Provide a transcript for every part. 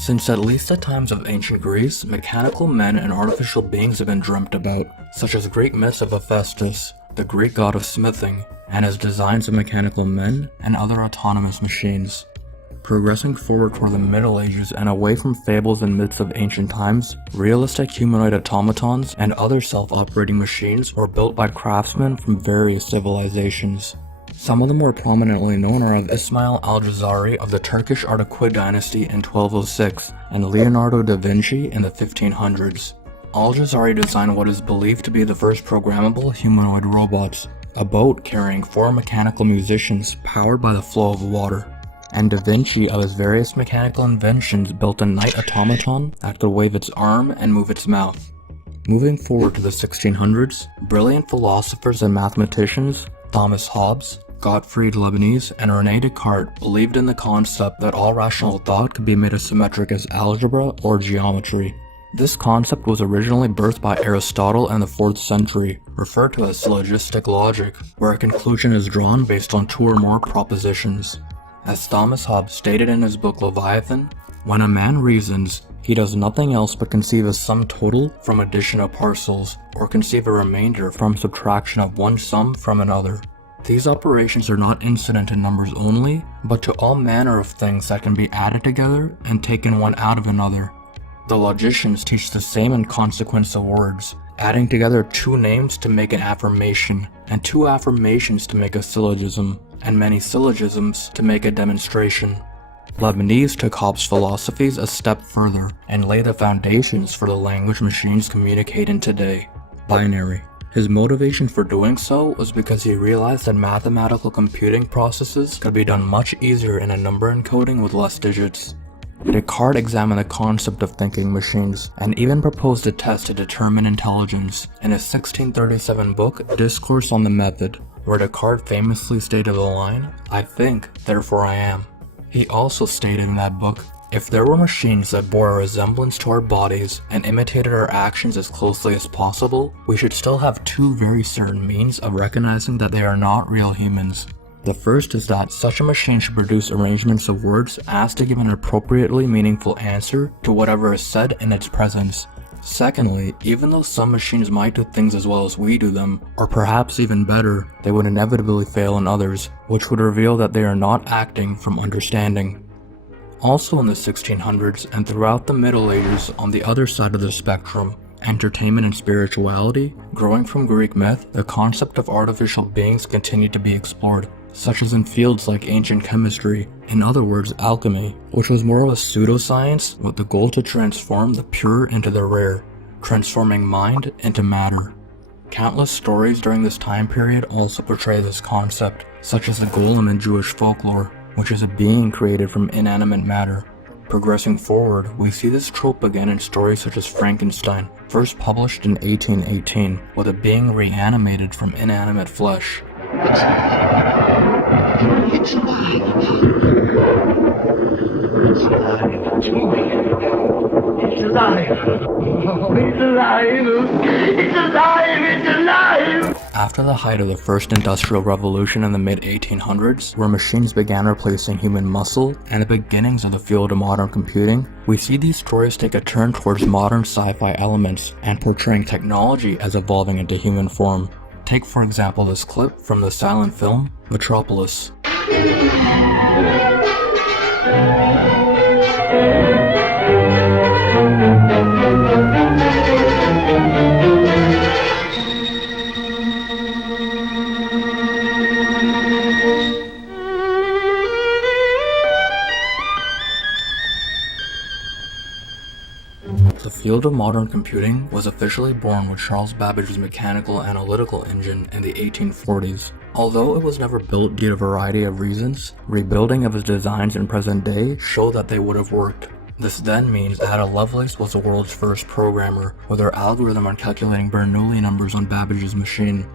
Since at least the times of ancient Greece, mechanical men and artificial beings have been dreamt about, such as Greek myths of Hephaestus, the Greek god of smithing, and his designs of mechanical men and other autonomous machines. Progressing forward toward the Middle Ages and away from fables and myths of ancient times, realistic humanoid automatons and other self-operating machines were built by craftsmen from various civilizations. Some of the more prominently known are of Ismail al-Jazari of the Turkish Artukid dynasty in 1206 and Leonardo da Vinci in the 1500s. Al-Jazari designed what is believed to be the first programmable humanoid robots, a boat carrying 4 mechanical musicians powered by the flow of water. And Da Vinci of his various mechanical inventions built a night automaton that could wave its arm and move its mouth. Moving forward to the 1600s, brilliant philosophers and mathematicians Thomas Hobbes, Gottfried Leibniz, and René Descartes believed in the concept that all rational thought could be made as symmetric as algebra or geometry. This concept was originally birthed by Aristotle in the 4th century, referred to as syllogistic logic, where a conclusion is drawn based on 2 or more propositions. As Thomas Hobbes stated in his book Leviathan, when a man reasons, he does nothing else but conceive a sum total from addition of parcels, or conceive a remainder from subtraction of one sum from another. These operations are not incident in numbers only, but to all manner of things that can be added together and taken one out of another. The logicians teach the same in consequence of words, adding together 2 names to make an affirmation, and 2 affirmations to make a syllogism, and many syllogisms to make a demonstration. Leibniz took Hobbes' philosophies a step further and laid the foundations for the language machines communicate in today, binary. His motivation for doing so was because he realized that mathematical computing processes could be done much easier in a number encoding with less digits. Descartes examined the concept of thinking machines, and even proposed a test to determine intelligence in his 1637 book Discourse on the Method, where Descartes famously stated the line, "I think, therefore I am." He also stated in that book, "If there were machines that bore a resemblance to our bodies and imitated our actions as closely as possible, we should still have 2 very certain means of recognizing that they are not real humans. The first is that such a machine should produce arrangements of words as to give an appropriately meaningful answer to whatever is said in its presence. Secondly, even though some machines might do things as well as we do them, or perhaps even better, they would inevitably fail in others, which would reveal that they are not acting from understanding." Also in the 1600s and throughout the Middle Ages on the other side of the spectrum, entertainment and spirituality, growing from Greek myth, the concept of artificial beings continued to be explored, such as in fields like ancient chemistry, in other words alchemy, which was more of a pseudoscience with the goal to transform the pure into the rare, transforming mind into matter. Countless stories during this time period also portray this concept, such as the golem in Jewish folklore, which is a being created from inanimate matter. Progressing forward, we see this trope again in stories such as Frankenstein, first published in 1818, with a being reanimated from inanimate flesh. It's alive. It's alive. It's moving. It's alive. Oh, it's alive. It's alive. It's alive. After the height of the first industrial revolution in the mid-1800s, where machines began replacing human muscle, and the beginnings of the field of modern computing, we see these stories take a turn towards modern sci-fi elements and portraying technology as evolving into human form. Take for example this clip from the silent film Metropolis. The field of modern computing was officially born with Charles Babbage's mechanical analytical engine in the 1840s. Although it was never built due to a variety of reasons, rebuilding of his designs in present day show that they would have worked. This then means Ada Lovelace was the world's first programmer, with her algorithm on calculating Bernoulli numbers on Babbage's machine.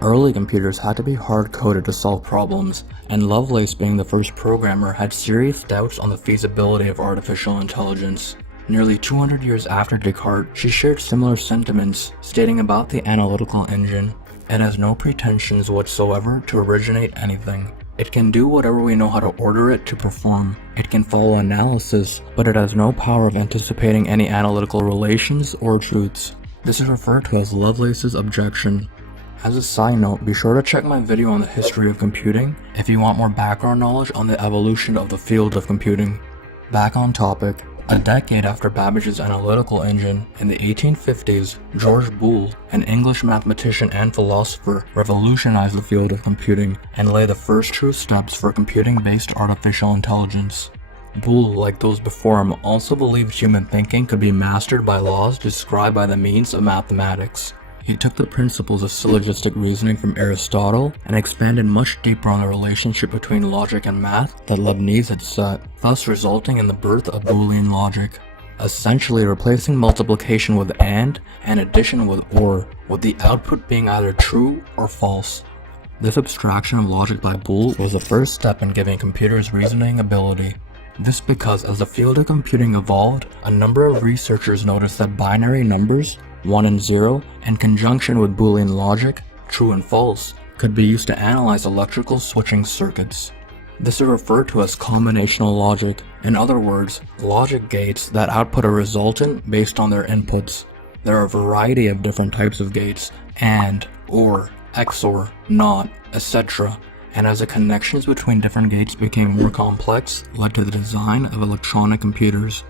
Early computers had to be hard-coded to solve problems, and Lovelace, being the first programmer, had serious doubts on the feasibility of artificial intelligence. Nearly 200 years after Descartes, she shared similar sentiments, stating about the analytical engine, "It has no pretensions whatsoever to originate anything. It can do whatever we know how to order it to perform. It can follow analysis, but it has no power of anticipating any analytical relations or truths. This is referred to as Lovelace's objection. As a side note, be sure to check my video on the history of computing if you want more background knowledge on the evolution of the field of computing. Back on topic. A decade after Babbage's analytical engine, in the 1850s, George Boole, an English mathematician and philosopher, revolutionized the field of computing and laid the first true steps for computing-based artificial intelligence. Boole, like those before him, also believed human thinking could be mastered by laws described by the means of mathematics. He took the principles of syllogistic reasoning from Aristotle and expanded much deeper on the relationship between logic and math that Leibniz had set, thus resulting in the birth of Boolean logic, essentially replacing multiplication with and addition with or, with the output being either true or false. This abstraction of logic by Boole was the first step in giving computers reasoning ability. This because as the field of computing evolved, a number of researchers noticed that binary numbers 1 and 0, in conjunction with Boolean logic, true and false, could be used to analyze electrical switching circuits. This is referred to as combinational logic. In other words, logic gates that output a resultant based on their inputs. There are a variety of different types of gates, and, or, XOR, NOT, etc. And as the connections between different gates became more complex, led to the design of electronic computers.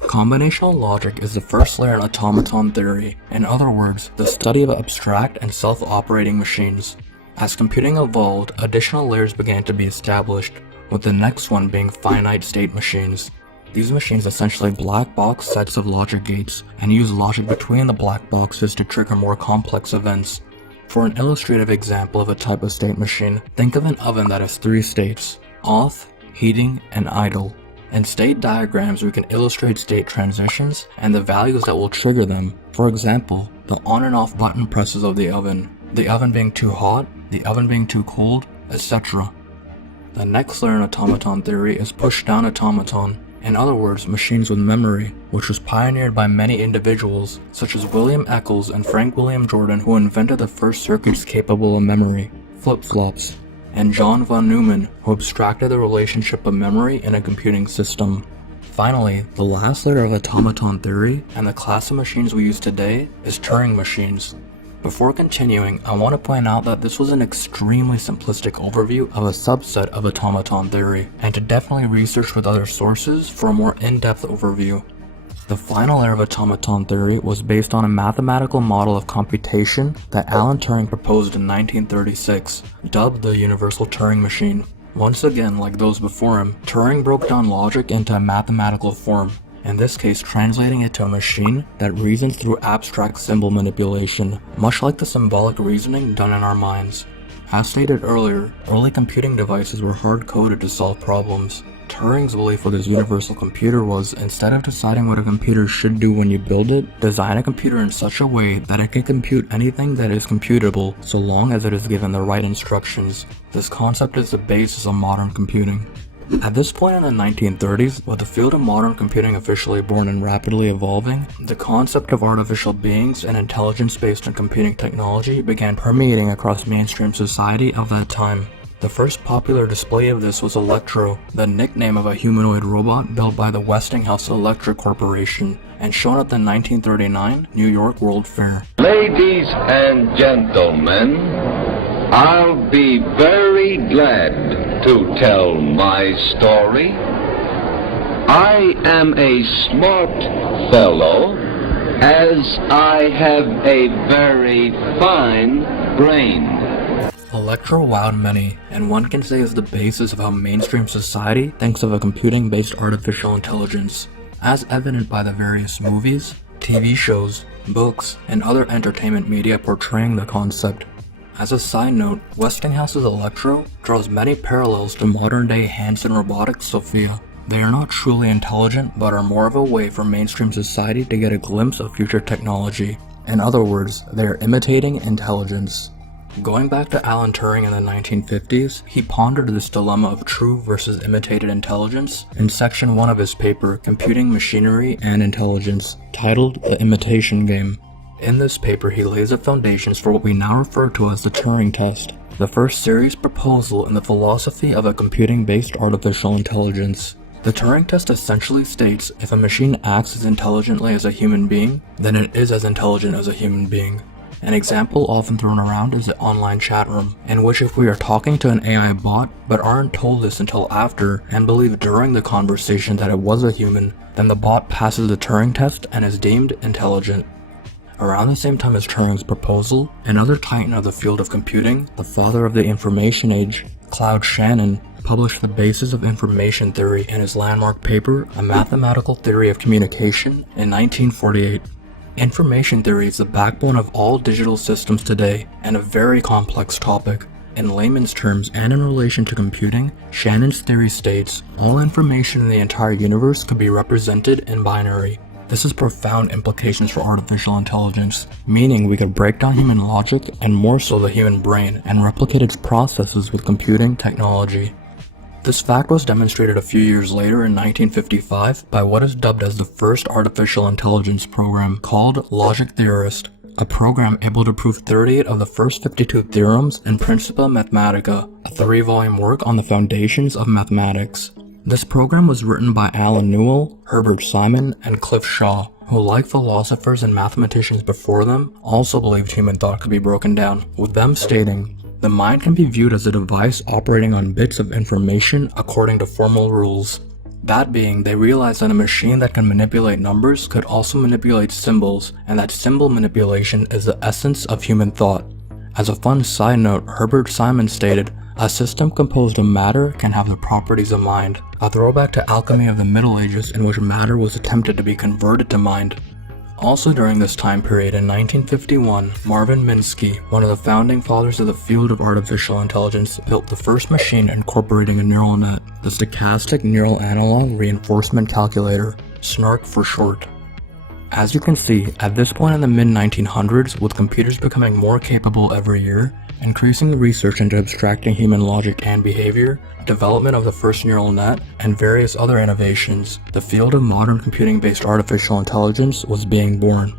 Combinational logic is the first layer in automaton theory, in other words, the study of abstract and self-operating machines. As computing evolved, additional layers began to be established, with the next one being finite state machines. These machines essentially black box sets of logic gates, and use logic between the black boxes to trigger more complex events. For an illustrative example of a type of state machine, think of an oven that has 3 states: off, heating, and idle. In state diagrams, we can illustrate state transitions and the values that will trigger them. For example, the on and off button presses of the oven being too hot, the oven being too cold, etc. The next layer in automaton theory is push-down automaton. In other words, machines with memory, which was pioneered by many individuals, such as William Eccles and Frank William Jordan, who invented the first circuits capable of memory, flip-flops, and John von Neumann, who abstracted the relationship of memory in a computing system. Finally, the last layer of automaton theory, and the class of machines we use today, is Turing machines. Before continuing, I want to point out that this was an extremely simplistic overview of a subset of automaton theory, and to definitely research with other sources for a more in-depth overview. The final layer of automaton theory was based on a mathematical model of computation that Alan Turing proposed in 1936, dubbed the Universal Turing Machine. Once again, like those before him, Turing broke down logic into a mathematical form, in this case translating it to a machine that reasons through abstract symbol manipulation, much like the symbolic reasoning done in our minds. As stated earlier, early computing devices were hard-coded to solve problems. Turing's belief with his universal computer was, instead of deciding what a computer should do when you build it, design a computer in such a way that it can compute anything that is computable so long as it is given the right instructions. This concept is the basis of modern computing. At this point in the 1930s, with the field of modern computing officially born and rapidly evolving, the concept of artificial beings and intelligence based on computing technology began permeating across mainstream society of that time. The first popular display of this was Electro, the nickname of a humanoid robot built by the Westinghouse Electric Corporation, and shown at the 1939 New York World Fair. Ladies and gentlemen, I'll be very glad to tell my story. I am a smart fellow, as I have a very fine brain. Electro wowed many, and one can say is the basis of how mainstream society thinks of a computing-based artificial intelligence, as evident by the various movies, TV shows, books, and other entertainment media portraying the concept. As a side note, Westinghouse's Electro draws many parallels to modern-day Hanson Robotics' Sophia. They are not truly intelligent, but are more of a way for mainstream society to get a glimpse of future technology. In other words, they are imitating intelligence. Going back to Alan Turing in the 1950s, he pondered this dilemma of true versus imitated intelligence in section 1 of his paper, Computing Machinery and Intelligence, titled The Imitation Game. In this paper, he lays the foundations for what we now refer to as the Turing test. the first serious proposal in the philosophy of a computing-based artificial intelligence. The Turing test essentially states if a machine acts as intelligently as a human being, then it is as intelligent as a human being. An example often thrown around is the online chat room, in which if we are talking to an AI bot but aren't told this until after and believe during the conversation that it was a human, then the bot passes the Turing test and is deemed intelligent. Around the same time as Turing's proposal, another titan of the field of computing, the father of the information age, Claude Shannon, published the basis of information theory in his landmark paper, A Mathematical Theory of Communication, in 1948. Information theory is the backbone of all digital systems today and a very complex topic. In layman's terms and in relation to computing, Shannon's theory states all information in the entire universe could be represented in binary. This has profound implications for artificial intelligence, meaning we could break down human logic and more so the human brain and replicate its processes with computing technology. This fact was demonstrated a few years later in 1955 by what is dubbed as the first artificial intelligence program called Logic Theorist, a program able to prove 38 of the first 52 theorems in Principia Mathematica, a 3-volume work on the foundations of mathematics. This program was written by Alan Newell, Herbert Simon, and Cliff Shaw, who, like philosophers and mathematicians before them, also believed human thought could be broken down, with them stating, "The mind can be viewed as a device operating on bits of information according to formal rules." That being, they realized that a machine that can manipulate numbers could also manipulate symbols, and that symbol manipulation is the essence of human thought. As a fun side note, Herbert Simon stated, "A system composed of matter can have the properties of mind," a throwback to alchemy of the Middle Ages in which matter was attempted to be converted to mind. Also during this time period in 1951, Marvin Minsky, one of the founding fathers of the field of artificial intelligence, built the first machine incorporating a neural net, the Stochastic Neural Analog Reinforcement Calculator, SNARC for short. As you can see, at this point in the mid-1900s, with computers becoming more capable every year, increasing the research into abstracting human logic and behavior, development of the first neural net, and various other innovations, the field of modern computing-based artificial intelligence was being born.